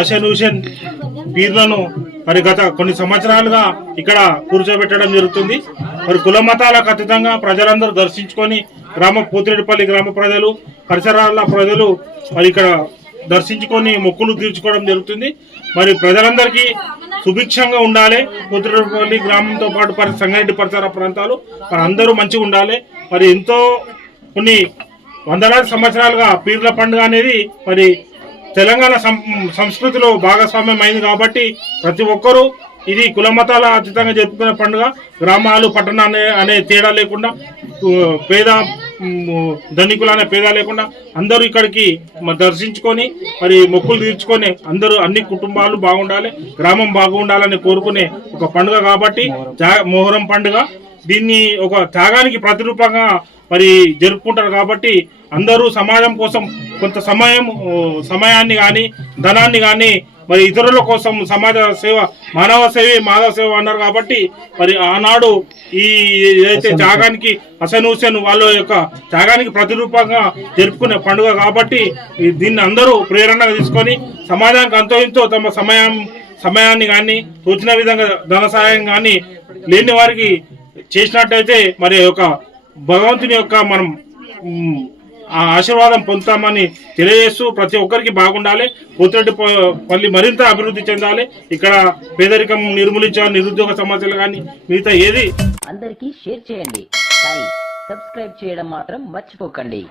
ఆశనూషన్ పీర్లను మరి గత కొన్ని సంవత్సరాలుగా ఇక్కడ కూర్చోబెట్టడం జరుగుతుంది. మరి కుల మతాలకు అతీతంగా ప్రజలందరూ దర్శించుకొని గ్రామ పోతిరెడ్డిపల్లి గ్రామ ప్రజలు పరిసరాల ప్రజలు మరి ఇక్కడ దర్శించుకొని మొక్కులు తీర్చుకోవడం జరుగుతుంది. మరి ప్రజలందరికీ సుభిక్షంగా ఉండాలి. పోతిరెడ్డిపల్లి గ్రామంతో పాటు పరి సంగారెడ్డి పరిసర ప్రాంతాలు మరి అందరూ మంచిగా ఉండాలి. మరి ఎంతో కొన్ని వందలాది సంవత్సరాలుగా పీర్ల పండుగ అనేది మరి తెలంగాణ సం- సంస్కృతిలో భాగస్వామ్యం అయింది కాబట్టి ప్రతి ఒక్కరూ ఇది కుల మతాల అతీతంగా జరుపుకునే పండుగ. గ్రామాలు పట్టణాన్ని అనే అనే తేడా లేకుండా పేద ధనికులు అనే పేద లేకుండా అందరూ ఇక్కడికి దర్శించుకొని మరి మొక్కులు తీర్చుకొని అందరూ అన్ని కుటుంబాలు బాగుండాలి గ్రామం బాగుండాలని కోరుకునే ఒక పండుగ కాబట్టి జా- మొహరం పండుగ. దీన్ని ఒక త్యాగానికి ప్రతిరూపంగా మరి జరుపుకుంటారు కాబట్టి అందరూ సమాజం కోసం కొంత సమయం సమయాన్ని కానీ ధనాన్ని కానీ మరి ఇతరుల కోసం సమాజ సేవ మానవ సేవే మానవ సేవ అన్నారు కాబట్టి మరి ఆనాడు ఈ ఏదైతే త్యాగానికి హసన్ హుసేన్ వాళ్ళ యొక్క త్యాగానికి ప్రతిరూపంగా జరుపుకునే పండుగ కాబట్టి దీన్ని అందరూ ప్రేరణగా తీసుకొని సమాజానికి అంతో ఇంతో తమ సమయం సమయాన్ని కానీ తోచిన విధంగా ధన సహాయం కానీ లేని వారికి చేసినట్టయితే మరి ఒక భగవంతుని యొక్క మనం ఆ ఆశీర్వాదం పొందుతామని తెలియజేస్తూ ప్రతి ఒక్కరికి బాగుండాలి. పోతిరెడ్డి పల్లి మరింత అభివృద్ధి చెందాలి. ఇక్కడ పేదరికం నిర్మూలించాలి నిరుద్యోగ సమస్యలు కానీ మిగతా ఏది అందరికీ షేర్ చేయండి. కానీ సబ్స్క్రైబ్ చేయడం మాత్రం మర్చిపోకండి.